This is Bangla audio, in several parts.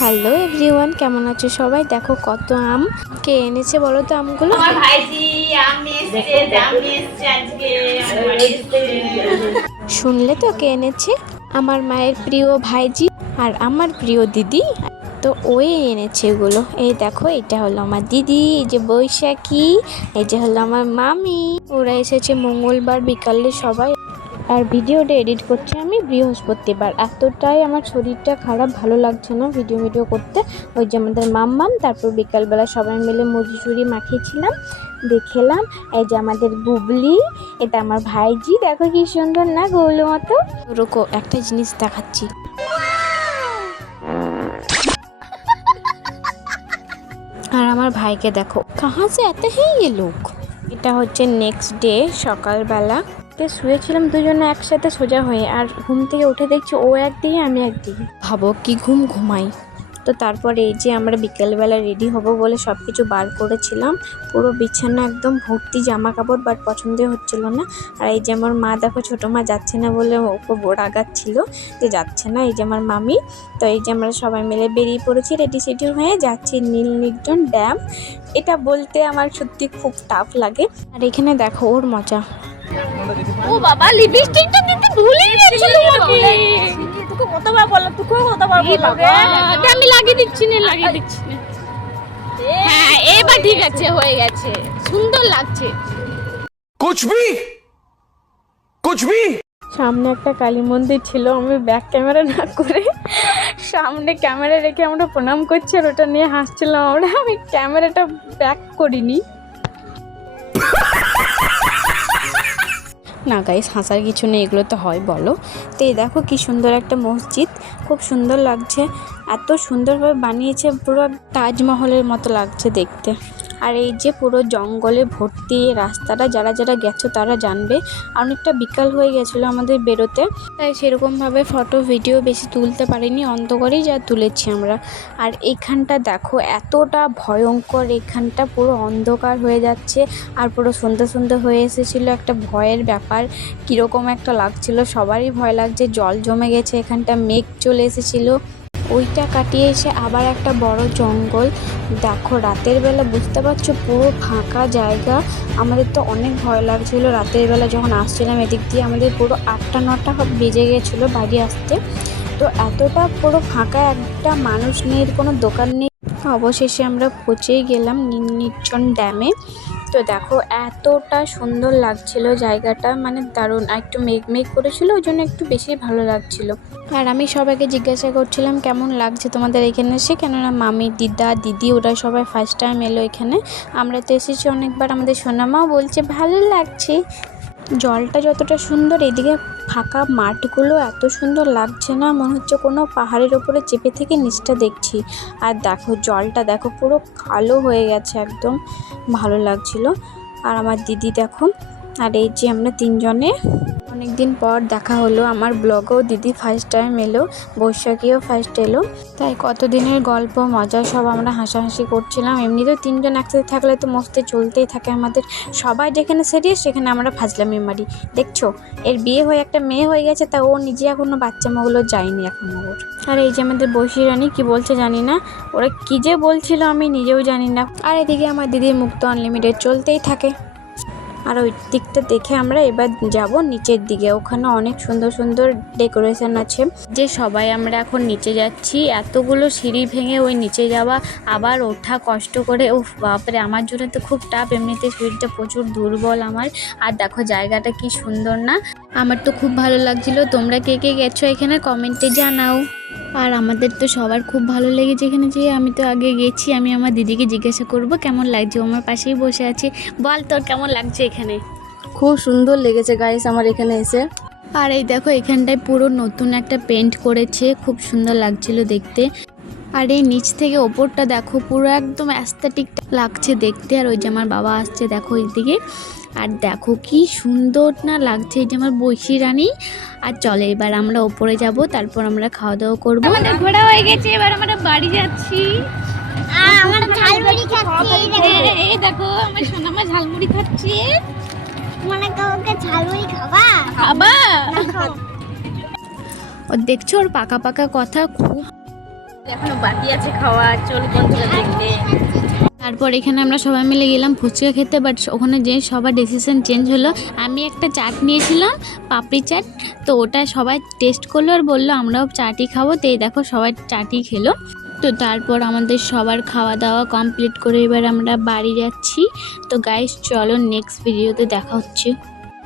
হ্যালো এভরিওয়ান, কেমন আছো সবাই? দেখো কত আম কে এনেছে বলো তো আমগুলো। আমার ভাইজি আম নিয়ে এসেছে, জাম নিয়ে এসেছে আজকে আমার বাড়ি এসেছে। শুনলে তো কে এনেছে? আমার মায়ের প্রিয় ভাইজি আর আমার প্রিয় দিদি। তো ওই এনেছে এগুলো। এই দেখো, এটা হলো আমার দিদি, এই যে বৈশাখী, এই যে হলো আমার মামি। ওরা এসেছে মঙ্গলবার বিকালে সবাই। আর ভিডিওটা এডিট করছি আমি বৃহস্পতিবার। এতটাই আমার শরীরটা খারাপ, ভালো লাগছে না ভিডিও করতে। ওই যে আমাদের মাম্মাম, তারপর বিকালবেলা সবাই মিলে মুড়ি মাখিয়েছিলাম, দেখলাম। এই যে আমাদের বুবলি, এটা আমার ভাইজি, দেখো কি সুন্দর না গৌলো মতো। ওরকম একটা জিনিস দেখাচ্ছি। আর আমার ভাইকে দেখো, কাহা সে এত হে ये लोग। এটা হচ্ছে নেক্সট ডে সকালবেলা। শুয়েছিলাম দুজনে একসাথে সোজা হয়ে, আর ঘুম থেকে উঠে দেখছি ও একদিকে আমি একদিকে। ভাবো কি ঘুমাই। তো তারপরে এই যে আমরা বিকেলবেলা রেডি হব বলে সব কিছু বার করেছিলাম। পুরো বিছানা একদম ভর্তি জামা কাপড়, বাট পছন্দ হচ্ছিল না। আর এই যে আমার মা দেখো, ছোটো মা যাচ্ছে না বলে ওকে রাগাচ্ছিল যে যাচ্ছে না। এই যে আমার মামি। তো এই যে আমরা সবাই মিলে বেরিয়ে পড়েছি, রেডি সেডি হয়ে যাচ্ছি নীল নির্জন ড্যাম। এটা বলতে আমার সত্যি খুব টাফ লাগে। আর এখানে দেখো ওর মজা। ও বাবা, লিপস্টিকটা দিতে ভুলে গেছি তোমাকে। তোকে কতবার বললাম, এটা আমি লাগিয়ে দিচ্ছি না। হ্যাঁ, এবার ঠিক আছে, হয়ে গেছে, সুন্দর লাগছে। कुछ भी সামনে একটা কালী মন্দির ছিল, আমি ব্যাক ক্যামেরা না করে সামনে ক্যামেরা রেখে আমরা প্রণাম করছি, আর ওটা নিয়ে হাসছিলাম আমরা। আমি ক্যামেরাটা ব্যাক করিনি। না গাইস, হাসার কিছু নেই, এগুলো তো হয় বলো। তো এই দেখো কি সুন্দর একটা মসজিদ, খুব সুন্দর লাগছে। এত সুন্দরভাবে বানিয়েছে, পুরো তাজমহলের মতো লাগছে দেখতে। আর এই যে পুরো জঙ্গলে ভর্তি রাস্তাটা, যারা যারা গেছো তারা জানবে। অনেকটা বিকাল হয়ে গেছিলো আমাদের বেরোতে, তাই সেরকমভাবে ফটো ভিডিও বেশি তুলতে পারিনি, অন্ধকারেই যা তুলেছি আমরা। আর এখানটা দেখো এতটা ভয়ঙ্কর, এখানটা পুরো অন্ধকার হয়ে যাচ্ছে। আর পুরো সন্ধ্যা হয়ে এসেছিলো, একটা ভয়ের ব্যাপার কীরকম একটা লাগছিল, সবারই ভয় লাগছে। জল জমে গেছে, এখানটা মেঘ চলে এসেছিলো। ওইটা কাটিয়ে এসে আবার একটা বড় জঙ্গল। দেখো রাতের বেলা, বুঝতে পারছো, পুরো ফাঁকা জায়গা। আমাদের তো অনেক ভয় লাগছিল রাতের বেলা যখন আসছিলাম এদিক দিয়ে। আমাদের পুরো 8টা-9টা বেজে গেছিলো বাড়ি আসতে। তো এতটা পুরো ফাঁকা, একটা মানুষ নেই, কোনো দোকান নেই। অবশেষে আমরা পৌঁছেই গেলাম নির্জন ড্যামে। তো দেখো এতটা সুন্দর লাগছিল জায়গাটা, মানে দারুণ। আর একটু মেঘ করেছিল, ওই জন্য একটু বেশি ভালো লাগছিল। আর আমি সবাইকে জিজ্ঞাসা করছিলাম কেমন লাগছে তোমাদের এখানে এসে, কেননা মামি, দিদি ওরা সবাই ফার্স্ট টাইম এলো এখানে। আমরা তো এসেছি অনেকবার, আমাদের সোনামাও বলছে ভালো লাগছে। জলটা যতটা সুন্দর, এদিকে ফাঁকা মাঠগুলো এত সুন্দর লাগছে না, মনে হচ্ছে কোনো পাহাড়ের ওপরে চেপে থেকে নিচটা দেখছি। আর দেখো জলটা দেখো পুরো কালো হয়ে গেছে একদম, ভালো লাগছিল। আর আমার দিদি দেখো, আর এই যে আমরা তিনজনে অনেকদিন পর দেখা হলো। আমার ব্লগেও দিদি ফার্স্ট টাইম এলো, বৈশাখীও ফার্স্ট এলো। তাই কতদিনের গল্প মজা সব আমরা হাসাহাসি করছিলাম। এমনিতেও তিনজন একসাথে থাকলে তো মস্তি চলতেই থাকে আমাদের। সবাই যেখানে সিরিয়াস সেখানে আমরা ফাজলামি মারি। দেখছো, এর বিয়ে হয়ে একটা মেয়ে হয়ে গেছে, তা ও নিজে এখনো বাচ্চা মাগুলো যায়নি এখনো ওর। আর এই যে আমাদের বৈশী রানী কি বলছে জানি না, ওরা কি যে বলছিল আমি নিজেও জানি না। আর এদিকে আমার দিদির মুখ তো আনলিমিটেড চলতেই থাকে। আর ওই দিকটা দেখে আমরা এবার যাব নিচের দিকে, ওখানে অনেক সুন্দর সুন্দর ডেকোরেশন আছে। যে সবাই আমরা এখন নিচে যাচ্ছি, এতগুলো সিঁড়ি ভেঙে ওই নিচে যাওয়া, আবার ওঠা কষ্ট করে, উফ বাপরে, আমার জন্য তো খুব টাফ, এমনিতে শরীরটা প্রচুর দুর্বল আমার। আর দেখো জায়গাটা কি সুন্দর না, আমার তো খুব ভালো লাগছিল। তোমরা কে কে গেছো এখানে কমেন্টে জানাও। আর আমাদের তো সবার খুব ভালো লেগেছে এখানে, যে আমি তো আগে গেছি। আমি আমার দিদিকে জিজ্ঞাসা করব কেমন লাগছে, আমার পাশেই বসে আছে। বল তোর কেমন লাগছে এখানে? খুব সুন্দর লেগেছে গাইস আমার এখানে এসে। আর এই দেখো এখানটায় পুরো নতুন একটা পেন্ট করেছে, খুব সুন্দর লাগছিল দেখতে। আর এই নিচ থেকে ওপরটা দেখো পুরো একদম অ্যাস্থেটিক লাগছে দেখতে। আর ওই যে আমার বাবা আসছে দেখো এইদিকে। আর দেখো কি সুন্দর না লাগছে, এই যে আমার বৈশী রানী। আর চলে এবার আমরা ওপরে যাব, তারপর আমরা খাওয়া দাওয়া করবো। আমাদের ঘোরা হয়ে গেছে, এবার আমরা বাড়ি যাচ্ছি। আমরা ঝালমুড়ি খাচ্ছি। এই দেখো আমার সোনামা ঝালমুড়ি খাচ্ছে। মানে কাউকে ঝালমুড়ি খাবা? খাবা? না খাও। ও দেখছো ওর পাকা পাকা কথা, খুব এখনো বাকি আছে খাওয়া, চলো বন্ধুরা দেখবে। তারপর এখানে আমরা সবাই মিলে গেলাম ফুচকা খেতে, বাট ওখানে যে সবার ডিসিশন চেঞ্জ হলো। আমি একটা চাট নিয়েছিলাম, পাপড়ি চাট, তো ওটা সবাই টেস্ট করলো আর বললো আমরাও চাটই খাবো। তো এই দেখো সবাই চাটই খেলো। তো তারপর আমাদের সবার খাওয়া দাওয়া কমপ্লিট করে এবার আমরা বাড়ি যাচ্ছি। তো গাইস চলো নেক্সট ভিডিওতে দেখা হচ্ছে।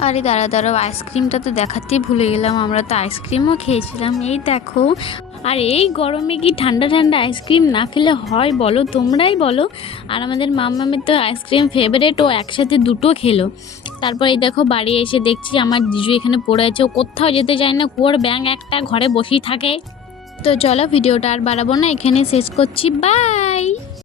আরে দাঁড়াও আইসক্রিমটা তো দেখাতেই ভুলে গেলাম, আমরা তো আইসক্রিমও খেয়েছিলাম, এই দেখো। আর এই গরমে কি ঠান্ডা ঠান্ডা আইসক্রিম না খেলে হয় বলো, তোমরাই বলো। আর আমাদের মাম্মামের তো আইসক্রিম ফেভারিট, ও একসাথে দুটো খেলো। তারপর এই দেখো বাড়ি এসে দেখছি আমার জিজু এখানে পড়ে আছে, ও কোথাও যেতে চায় না, কুয়োর ব্যাঙ একটা, ঘরে বসেই থাকে। তো চলো ভিডিওটা আর বাড়াবো না, এখানে শেষ করছি, বাই।